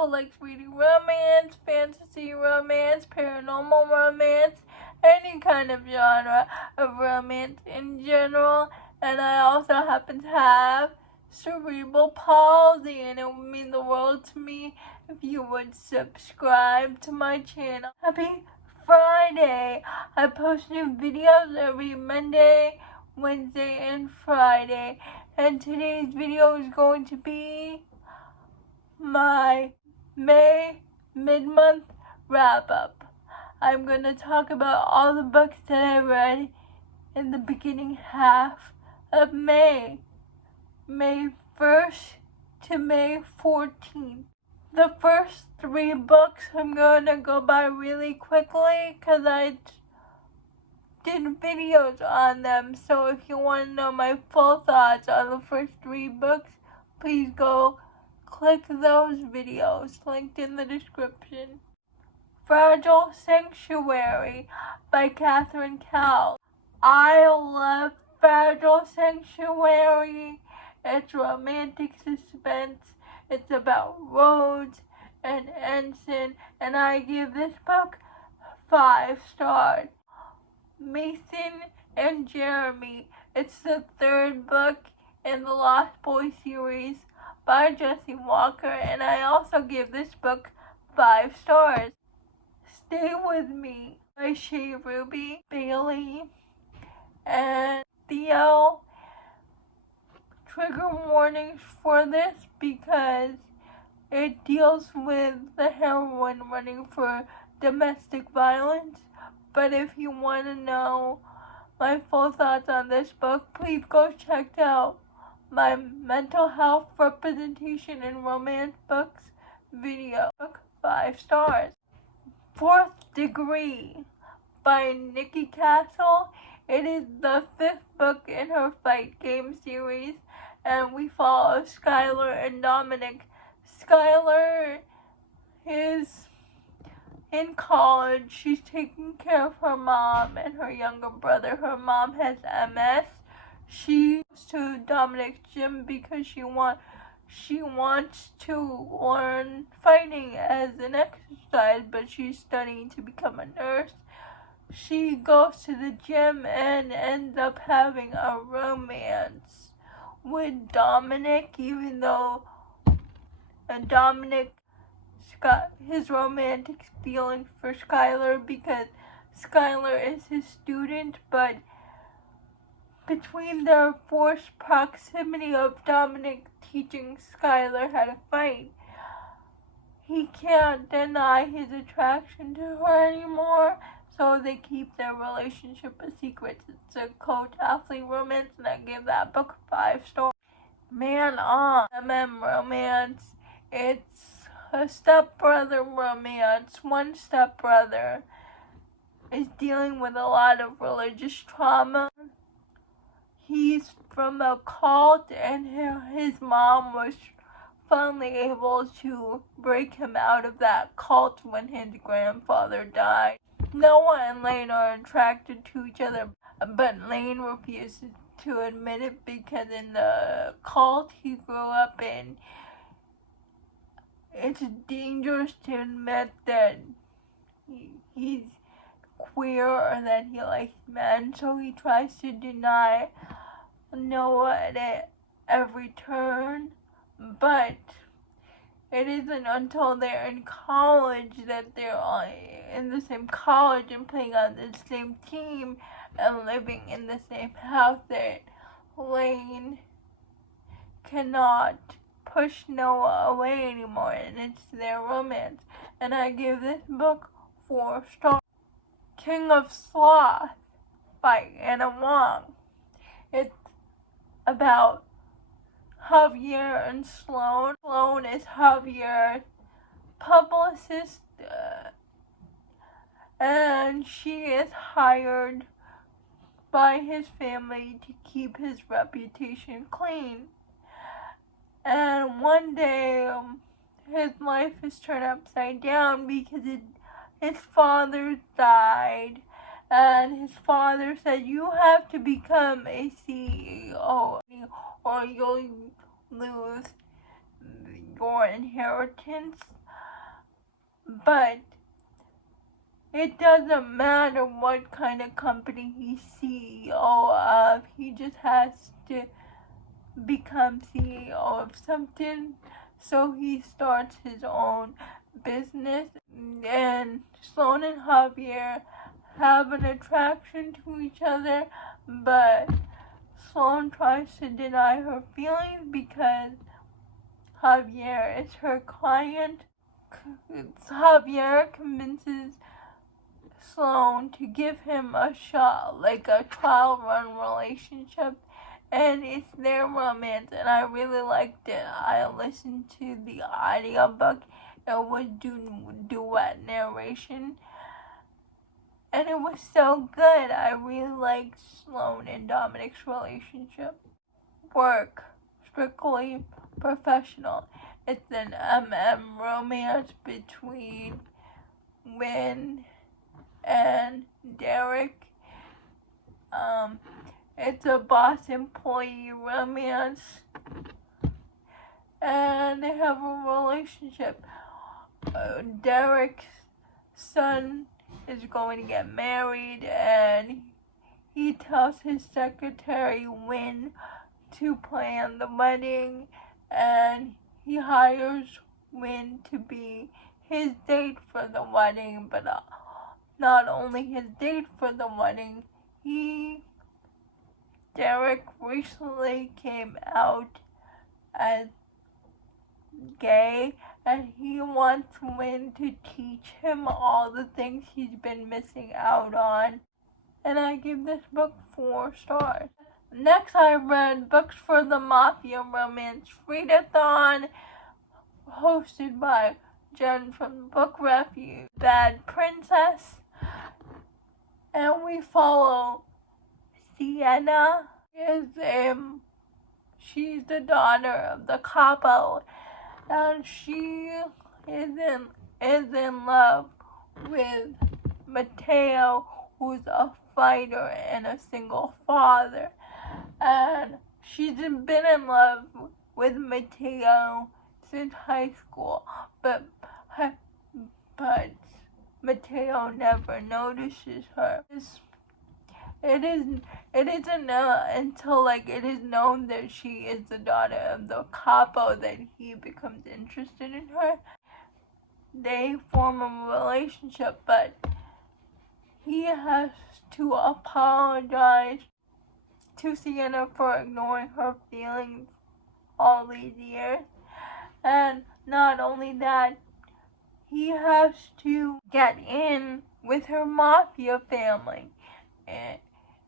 who likes reading romance, fantasy romance, paranormal romance, any kind of genre of romance in general. And I also happen to have cerebral palsy, and it would mean the world to me if you would subscribe to my channel. Happy Friday! I post new videos every Monday, Wednesday, and Friday. And today's video is going to be my May mid-month wrap-up. I'm going to talk about all the books that I read in the beginning half of May. May 1st to May 14th. The first 3 books I'm going to go by really quickly because I did videos on them. So if you want to know my full thoughts on the first 3 books, please go click those videos linked in the description. Fragile Sanctuary by Catherine Cowles. I love Fragile Sanctuary. It's romantic suspense. It's about Rhodes and Ensign, and I give this book 5 stars. Mason and Jeremy. It's the 3rd book in the Lost Boys series by Jesse Walker, and I also give this book 5 stars. Stay With Me by Shea Ruby, Bailey, and Theo. Trigger warnings for this because it deals with the heroine running for domestic violence. But if you want to know my full thoughts on this book, please go check out my mental health representation in romance books video. Book 5 stars. 4th Degree by Nikki Castle. It is the 5th book in her Fight Game series, and we follow Skylar and Dominic. Skylar is in college. She's taking care of her mom and her younger brother. Her mom has MS. She goes to Dominic's gym because she wants to learn fighting as an exercise, but she's studying to become a nurse. She goes to the gym and ends up having a romance with Dominic, even though Dominic got his romantic feelings for Skylar because Skylar is his student, but between the forced proximity of Dominic teaching Skylar how to fight, he can't deny his attraction to her anymore, so they keep their relationship a secret. It's a coach athlete romance, and I give that book 5 stars. Man on romance. It's a stepbrother romance. One stepbrother is dealing with a lot of religious trauma. He's from a cult, and his mom was finally able to break him out of that cult when his grandfather died. Noah and Lane are attracted to each other, but Lane refuses to admit it because in the cult he grew up in, it's dangerous to admit that he's queer or that he likes men, so he tries to deny Noah at every turn. But it isn't until they're in college that they're all in the same college and playing on the same team and living in the same house that Lane cannot push Noah away anymore, and it's their romance. And I give this book 4 stars. King of Sloth by Anna Wong. It's about Javier and Sloan. Sloan is Javier's publicist, and she is hired by his family to keep his reputation clean. And one day, his life is turned upside down because his father died, and his father said, "You have to become a CEO or you'll lose your inheritance." but it doesn't matter what kind of company he's CEO of. He just has to become CEO of something, so he starts his own business. And Sloan and Javier have an attraction to each other, but Sloan tries to deny her feelings because Javier is her client. Javier convinces Sloan to give him a shot, like a trial run relationship, and it's their romance, and I really liked it. I listened to the audiobook. It was duet narration, and it was so good. I really liked Sloan and Dominic's relationship. Work, strictly professional. It's an romance between Wynn and Derek. It's a boss-employee romance, and they have a relationship. Derek's son is going to get married, and he tells his secretary, Wynn, to plan the wedding, and he hires Wynn to be his date for the wedding, but not only his date for the wedding, Derek recently came out as gay, and he wants Wynn to teach him all the things he's been missing out on. And I give this book 4 stars. Next, I read Books for the Mafia Romance Readathon, hosted by Jen from Book Refuge, Bad Princess, and we follow Sienna. She's the daughter of the capo, and she is in love with Mateo, who's a fighter and a single father. And she's been in love with Mateo since high school, but Mateo never notices her. It isn't until it is known that she is the daughter of the capo that he becomes interested in her. They form a relationship, but he has to apologize to Sienna for ignoring her feelings all these years. And not only that, he has to get in with her mafia family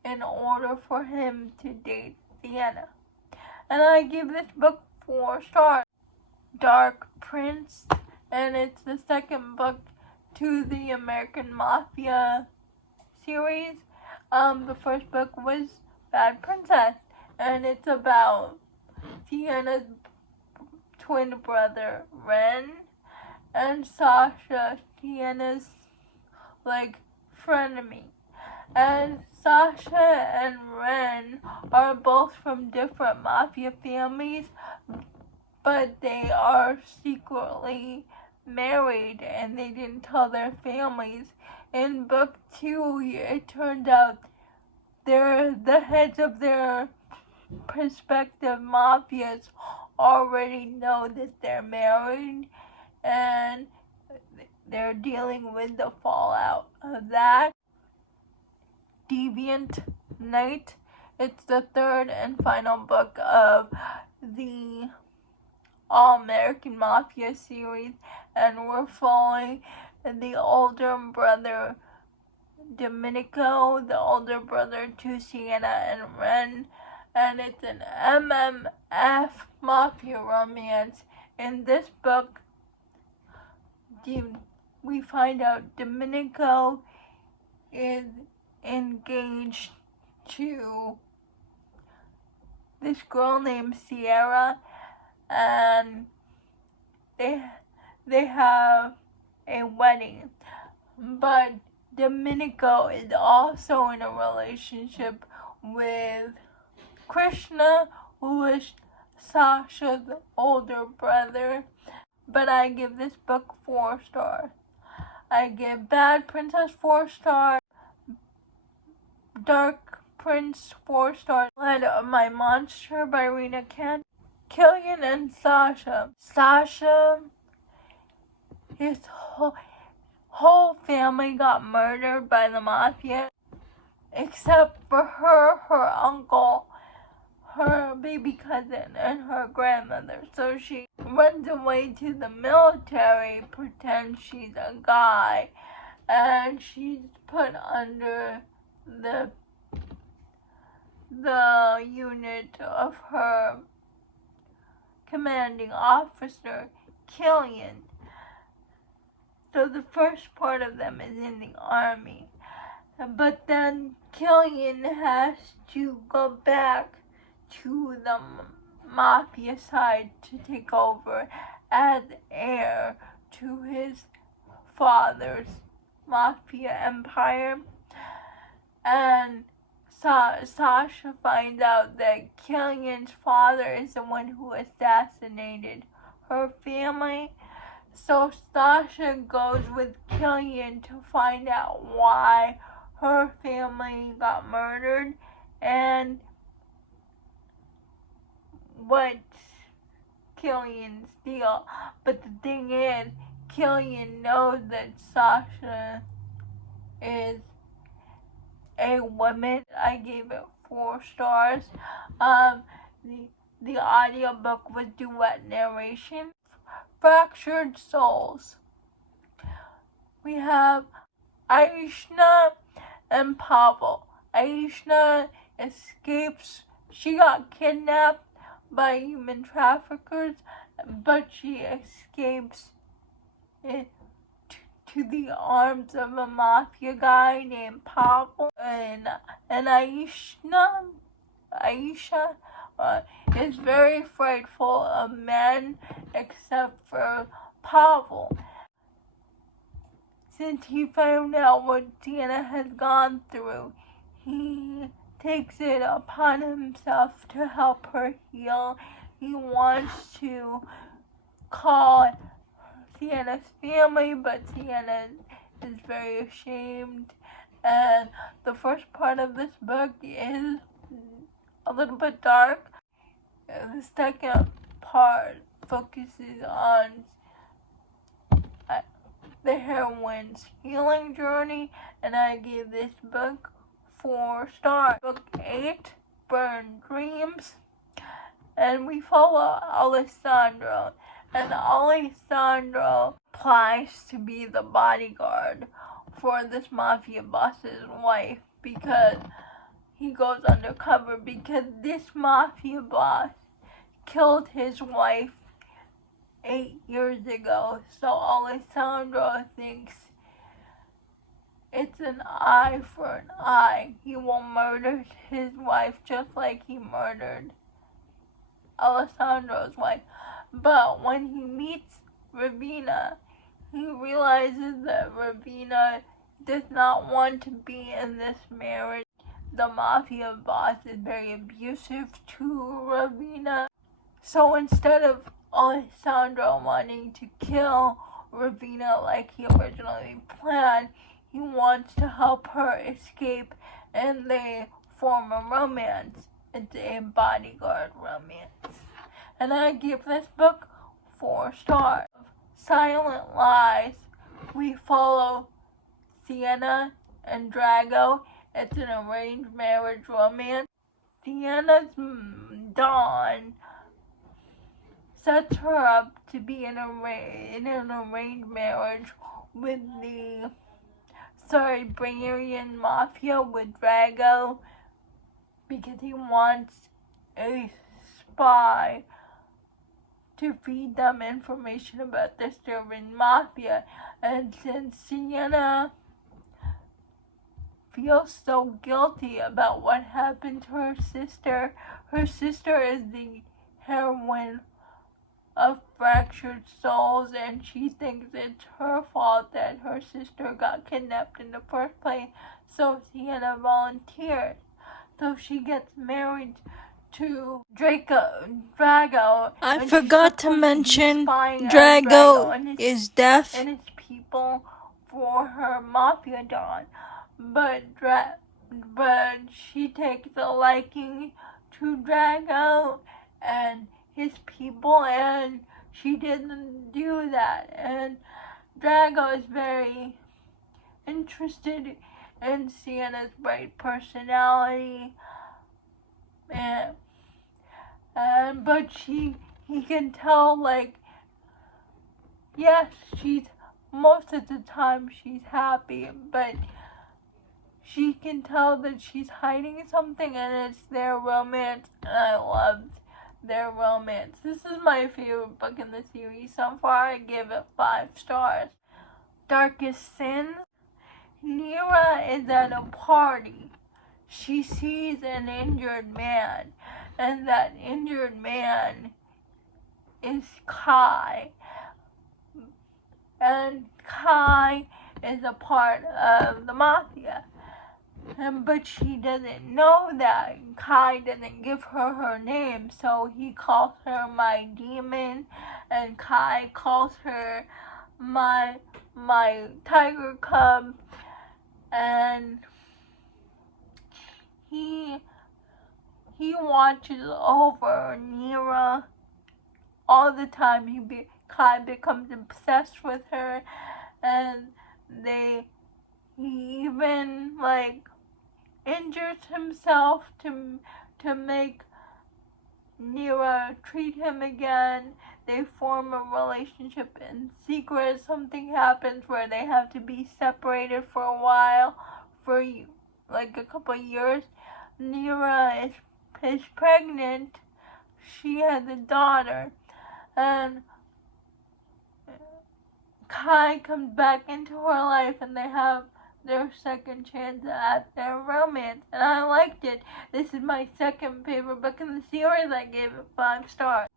in order for him to date Sienna. And I give this book 4 stars. Dark Prince, and it's the second book to the American Mafia series. The first book was Bad Princess, and it's about Sienna's twin brother, Ren, and Sasha, Sienna's frenemy. And Sasha and Ren are both from different mafia families, but they are secretly married, and they didn't tell their families. In book 2, it turned out the heads of their prospective mafias already know that they're married, and they're dealing with the fallout of that. Deviant Night. It's the third and final book of the All-American Mafia series, and we're following the older brother Domenico, the older brother to Sienna and Ren, and it's an MMF mafia romance. In this book, we find out Domenico is engaged to this girl named Sierra, and they have a wedding, but Domenico is also in a relationship with Krishna, who is Sasha's older brother. But I give this book 4 stars. I give Bad Princess 4 stars. Dark Prince 4 stars. Letter of My Monster by Rena Kent. Killian and Sasha. Sasha, his whole family got murdered by the mafia, except for her uncle, her baby cousin, and her grandmother. So she runs away to the military, pretends she's a guy, and she's put under the unit of her commanding officer, Killian. So the first part of them is in the army. But then Killian has to go back to the mafia side to take over as heir to his father's mafia empire. And Sasha finds out that Killian's father is the one who assassinated her family. So Sasha goes with Killian to find out why her family got murdered and what Killian's deal. But the thing is, Killian knows that Sasha is a woman. I gave it 4 stars. The audiobook was duet narration. Fractured Souls. We have Aishna and Pavel. Aishna escapes. She got kidnapped by human traffickers, but she escapes to the arms of a mafia guy named Pavel. And Aisha is very frightful of men, except for Pavel. Since he found out what Sienna has gone through, he takes it upon himself to help her heal. He wants to call Sienna's family, but Sienna is very ashamed. And the first part of this book is a little bit dark. The second part focuses on the heroine's healing journey, and I gave this book 4 stars. Book 8, Burn Dreams, and we follow Alessandro, and Alessandro applies to be the bodyguard for this mafia boss's wife because he goes undercover because this mafia boss killed his wife 8 years ago. So Alessandro thinks it's an eye for an eye. He will murder his wife just like he murdered Alessandro's wife. But when he meets Ravina, he realizes that Ravina does not want to be in this marriage. The mafia boss is very abusive to Ravina. So instead of Alessandro wanting to kill Ravina like he originally planned, he wants to help her escape, and they form a romance. It's a bodyguard romance. And I give this book 4 stars. Silent Lies. We follow Sienna and Drago. It's an arranged marriage romance. Sienna's Dawn sets her up to be in an arranged marriage with the Siberian mafia with Drago because he wants a spy to feed them information about the Serbian mafia. And since Sienna feels so guilty about what happened to her sister is the heroine of Fractured Souls, and she thinks it's her fault that her sister got kidnapped in the first place, so Sienna volunteers. So she gets married to Drago. I forgot to mention Drago is deaf. And his people for her mafia don, but she takes a liking to Drago and his people, and she didn't do that. And Drago is very interested in Sienna's bright personality, but he can tell, like, yes, most of the time she's happy, but she can tell that she's hiding something, and it's their romance, and I loved their romance. This is my favorite book in the series so far. I give it 5 stars. Darkest Sins. Nira is at a party. She sees an injured man, and that injured man is Kai. And Kai is a part of the mafia. But she doesn't know that. Kai doesn't give her name, so he calls her my demon, and Kai calls her my tiger cub, and he watches over Nira all the time. Kai becomes obsessed with her, and he even, like, injures himself to make Nira treat him again. They form a relationship in secret. Something happens where they have to be separated for a while, for like a couple years. Nira is pregnant. She has a daughter, and Kai comes back into her life, and they have their second chance at their romance, and I liked it. This is my second favorite book in the series. I gave it 5 stars.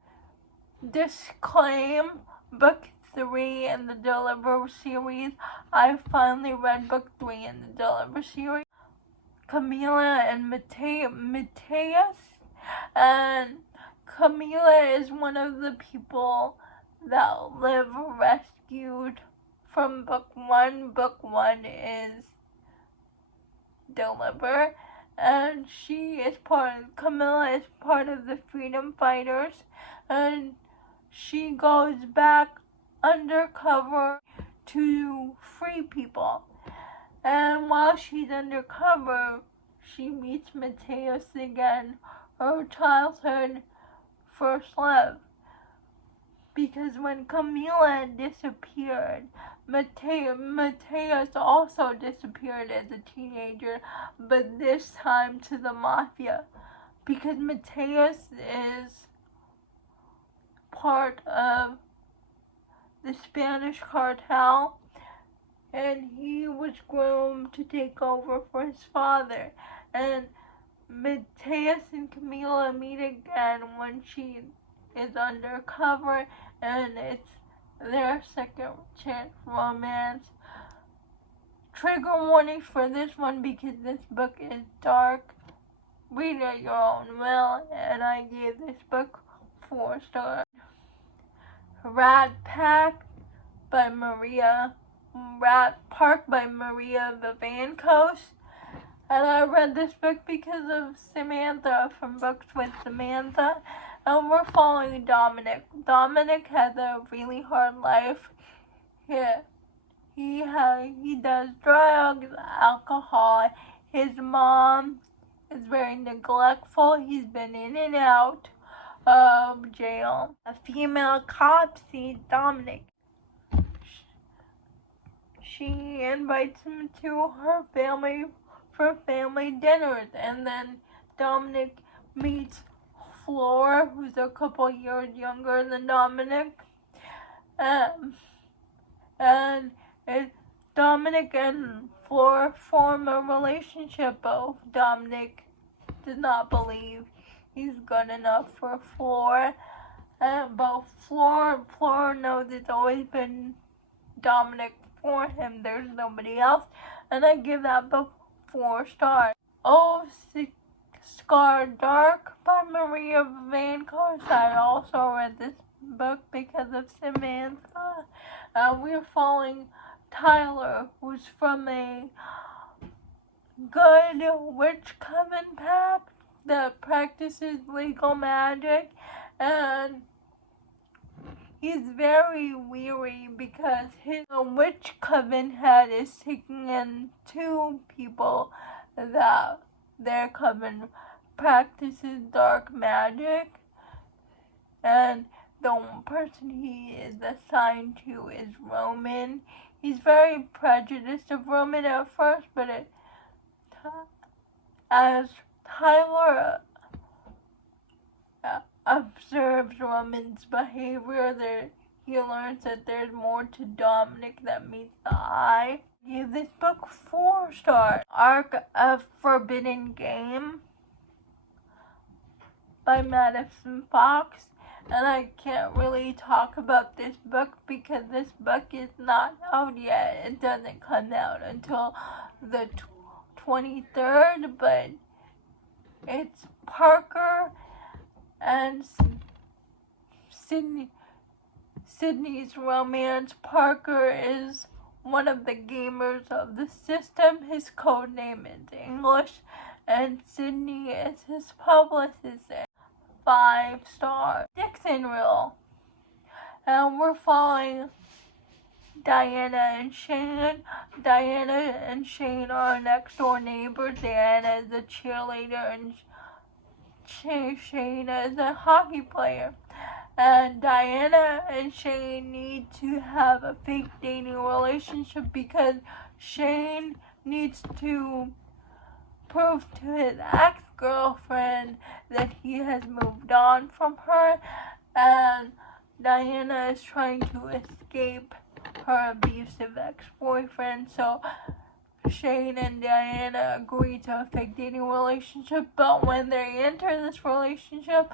Disclaim, book 3 in the Deliver series. I finally read book 3 in the Deliver series. Camila and Mateus, and Camila is one of the people that live rescued from book 1. Book 1 is Deliver, and Camilla is part of the Freedom Fighters, and she goes back undercover to free people. And while she's undercover, she meets Mateus again, her childhood first love. Because when Camila disappeared, Mateus also disappeared as a teenager, but this time to the mafia. Because Mateus is part of the Spanish cartel, and he was groomed to take over for his father. And Mateus and Camila meet again when she is undercover, and it's their second chance romance. Trigger warnings for this one because this book is dark. Read at your own will, and I gave this book 4 stars. Rat Park by Maria Vivancos. And I read this book because of Samantha from Books with Samantha. And we're following Dominic. Dominic has a really hard life. He does drugs, alcohol. His mom is very neglectful. He's been in and out of jail. A female cop sees Dominic. She invites him to her family for family dinners, and then Dominic meets Flora, who's a couple years younger than Dominic, and Dominic and Flora form a relationship. Both Dominic does not believe he's good enough for Flora, and both Flora and Flora knows it's always been Dominic for him. There's nobody else, and I give that book 4 stars. Oh, Scar Dark by Maria Vivancos. I also read this book because of Samantha. We're following Tyler, who's from a good witch coven pack that practices legal magic, and he's very weary because his witch coven head is taking in 2 people that their coven practices dark magic, and the person he is assigned to is Roman. He's very prejudiced of Roman at first, but as Tyler observes Roman's behavior, he learns that there's more to Dominic that meets the eye. I gave this book 4 stars. Arc of Forbidden Game by Madison Fox. And I can't really talk about this book because this book is not out yet. It doesn't come out until the 23rd, but it's Parker and Sydney's romance. Parker is one of the gamers of the system. His code name is English, and Sydney is his publicist. 5 stars. Dixon reel. And we're following Diana and Shane. Diana and Shane are next door neighbors. Diana is a cheerleader and Shane is a hockey player. And Diana and Shane need to have a fake dating relationship because Shane needs to prove to his ex-girlfriend that he has moved on from her, and Diana is trying to escape her abusive ex-boyfriend. So Shane and Diana agree to a fake dating relationship, but when they enter this relationship,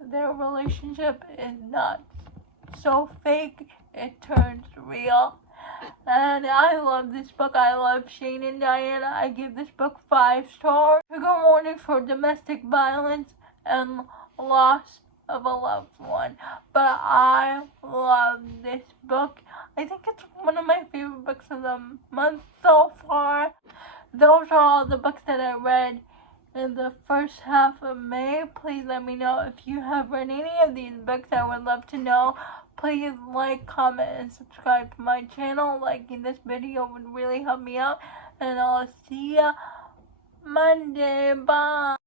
their relationship is not so fake, it turns real. And I love this book. I love Shane and Diana. I give this book 5 stars. Trigger warning for domestic violence and loss of a loved one. But I love this book. I think it's one of my favorite books of the month so far. Those are all the books that I read in the first half of May. Please let me know if you have read any of these books. I would love to know. Please like, comment, and subscribe to my channel. Liking this video would really help me out. And I'll see ya Monday. Bye.